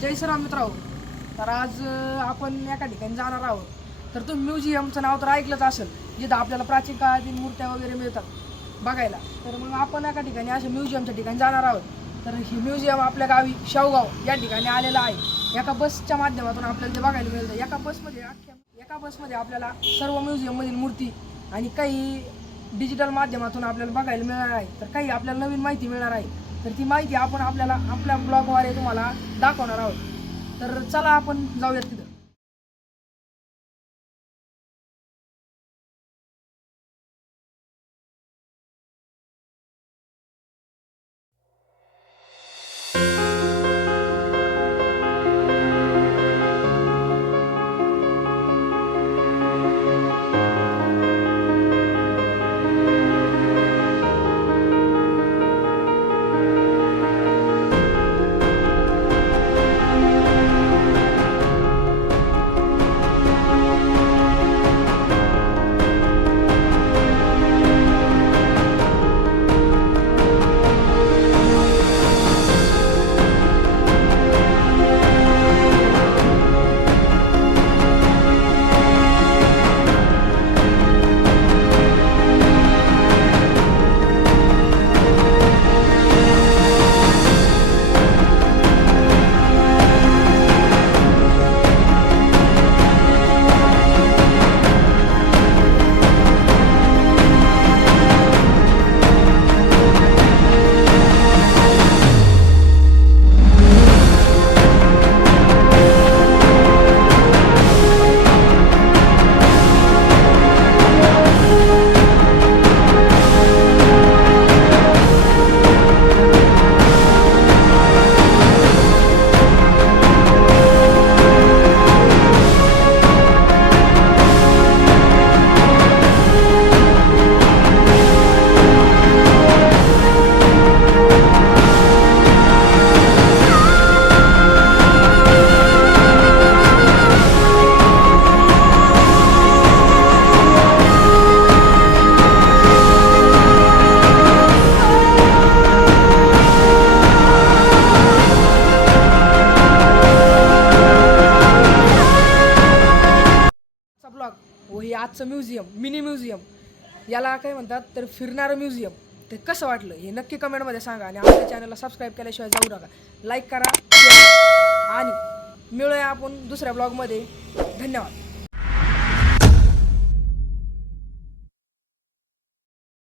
जय श्रीराम मित्रांनो. तर आज आपण एका ठिकाणी जाणार आहोत. तर तुम्ही म्युझियमचं नाव तर ऐकलंच असेल, जिथं आपल्याला प्राचीन काळातील मूर्त्या वगैरे मिळतात बघायला. तर मग आपण एका ठिकाणी अशा म्युझियमच्या ठिकाणी जाणार आहोत. तर ही म्युझियम आपल्या गावी शेवगाव या ठिकाणी आलेलं आहे. एका बसच्या माध्यमातून आपल्याला ते बघायला मिळतं. एका बसमध्ये आपल्याला सर्व म्युझियममधील मूर्ती आणि काही डिजिटल माध्यमातून आपल्याला बघायला मिळणार आहे. तर काही आपल्याला नवीन माहिती मिळणार आहे. तर ती माहिती आपण आपल्या ब्लॉगद्वारे तुम्हाला दाखवणार आहोत. तर चला आपण जाऊयात तिथं. ब्लॉग व हे आजचं मिनी म्युझियम याला काय म्हणतात तर फिरणारं म्युझियम. ते कसं वाटलं हे नक्की कमेंटमध्ये सांगा. आणि आपल्या चॅनलला सबस्क्राईब केल्याशिवाय जाऊ नका. लाईक करा, शेअर करा. आणि मिळूया आपण दुसऱ्या ब्लॉगमध्ये. धन्यवाद.